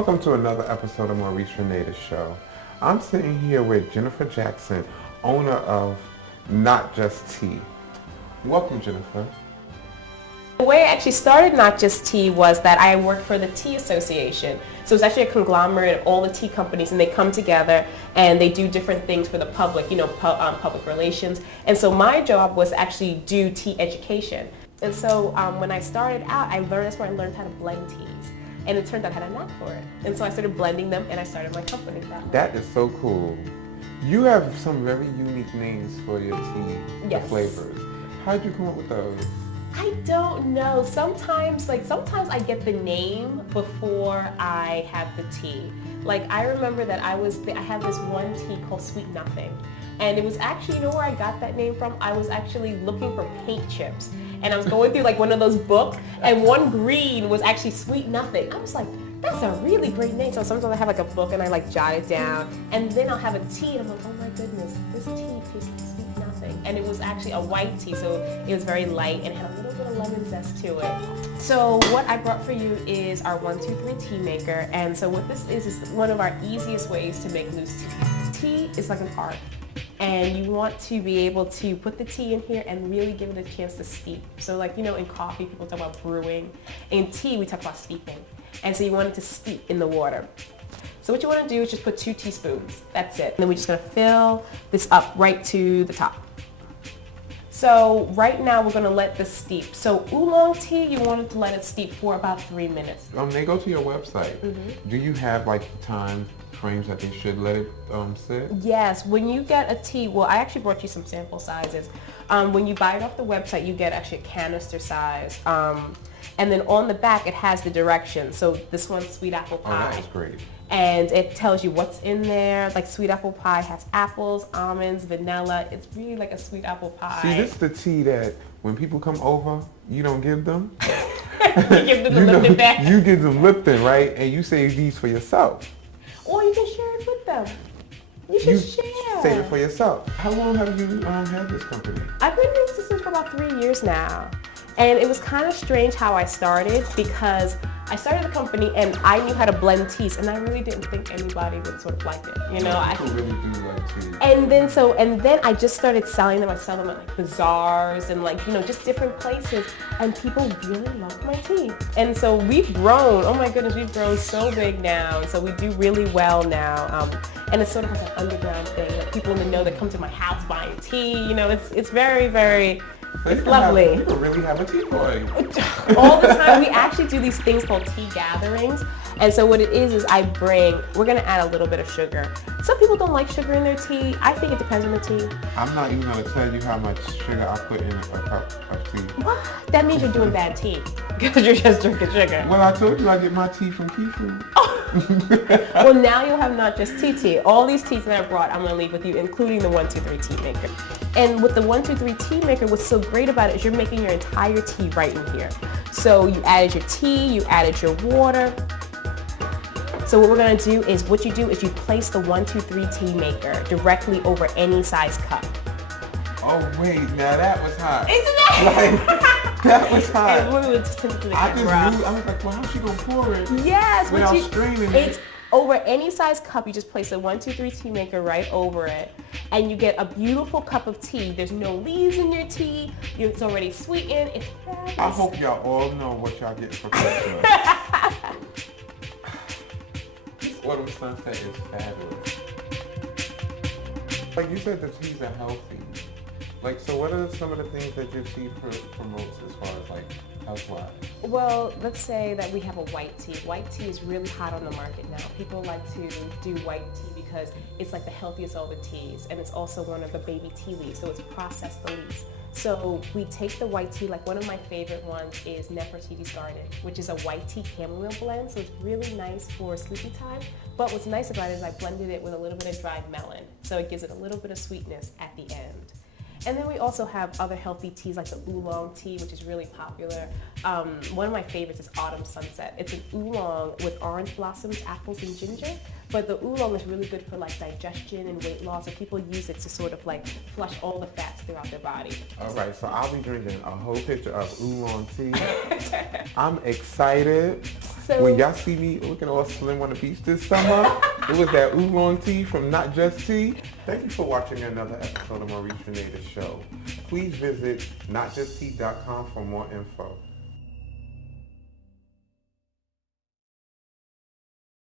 Welcome to another episode of Maurice Runea's show. I'm sitting here with Jennifer Jackson, owner of Not Just Tea. Welcome, Jennifer. The way I actually started Not Just Tea was that I worked for the Tea Association. So it's actually a conglomerate of all the tea companies, and they come together and they do different things for the public, public relations. And so my job was actually do tea education. And so when I started out, that's where I learned how to blend teas. And it turned out I had a knack for it. And so I started blending them and I started my company that way. That is so cool. You have some very unique names for your tea, Yes. the flavors. How did you come up with those? I don't know. Sometimes I get the name before I have the tea. Like I remember that I had this one tea called Sweet Nothing. And it was actually, you know where I got that name from? I was actually looking for paint chips. And I was going through like one of those books, and one green was actually Sweet Nothing. I was like, that's a really great name. So sometimes I have like a book and I like jot it down, and then I'll have a tea and I'm like, oh my goodness, this tea tastes like Sweet Nothing. And it was actually a white tea, so it was very light and had a little bit of lemon zest to it. So what I brought for you is our 123 tea maker. And so what this is one of our easiest ways to make loose tea. Tea is like an art. And you want to be able to put the tea in here and really give it a chance to steep. So like, in coffee, people talk about brewing. In tea, we talk about steeping. And so you want it to steep in the water. So what you want to do is just put 2 teaspoons. That's it. And then we're just going to fill this up right to the top. So right now we're going to let this steep. So oolong tea, you want to let it steep for about 3 minutes. They go to your website. Mm-hmm. Do you have like time frames that they should let it sit? Yes, when you get a tea, well, I actually brought you some sample sizes. When you buy it off the website, you get actually a canister size. And then on the back, it has the directions. So this one's sweet apple pie. Oh, that's great. And it tells you what's in there. Like sweet apple pie has apples, almonds, vanilla. It's really like a sweet apple pie. See, this is the tea that when people come over, you don't give them. You give them the Lipton back. You give them Lipton, right? And you save these for yourself. Or you can share it with them. You can share. Save it for yourself. How long have you had this company? I've been in existence for about 3 years now. And it was kind of strange how I started, because I started the company and I knew how to blend teas, and I really didn't think anybody would sort of like it. People really do like tea. And then I just started selling them. I sell them at like bazaars and just different places, and people really love my tea. And so we've grown. Oh my goodness, we've grown so big now. So we do really well now. And it's sort of like an underground thing. Like people in the know that come to my house buying tea. It's very, very. It's lovely. You could really have a tea party. All the time. We actually do these things called tea gatherings. And so what it is we're going to add a little bit of sugar. Some people don't like sugar in their tea. I think it depends on the tea. I'm not even going to tell you how much sugar I put in a cup of tea. What? That means you're doing bad tea, because you're just drinking sugar. Well, I told you I get my tea from Key Food. Well, now you'll have Not Just Tea. All these teas that I brought, I'm going to leave with you, including the 123 tea maker. And with the 123 tea maker, what's so great about it is you're making your entire tea right in here. So you added your tea, you added your water. So what we're going to do is, you place the 123 tea maker directly over any size cup. Oh wait, now that was hot. Isn't that? That was hot. And we would just tend to the I camera. was like, well, how's she going to pour it? Yes. Without straining it. It's over any size cup. You just place the 123 tea maker right over it, and you get a beautiful cup of tea. There's no leaves in your tea. It's already sweetened. It's fabulous. I hope y'all all know what y'all getting for Christmas. This autumn sunset is fabulous. Like you said, the teas are healthy. So what are some of the things that your tea promotes as far as health-wise? Well, let's say that we have a white tea. White tea is really hot on the market now. People like to do white tea because it's like the healthiest of all the teas, and it's also one of the baby tea leaves, so it's processed the leaves. So we take the white tea, like one of my favorite ones is Nefertiti's Garden, which is a white tea chamomile blend, so it's really nice for sleepy time. But what's nice about it is I blended it with a little bit of dried melon, so it gives it a little bit of sweetness at the end. And then we also have other healthy teas like the oolong tea, which is really popular. One of my favorites is Autumn Sunset. It's an oolong with orange blossoms, apples, and ginger. But the oolong is really good for digestion and weight loss, so people use it to sort of flush all the fats throughout their body. All right, so I'll be drinking a whole pitcher of oolong tea. I'm excited. So when y'all see me looking all slim on the beach this summer, it was that oolong tea from Not Just Tea. Thank you for watching another episode of Maurice Runea Show. Please visit notjusttea.com for more info.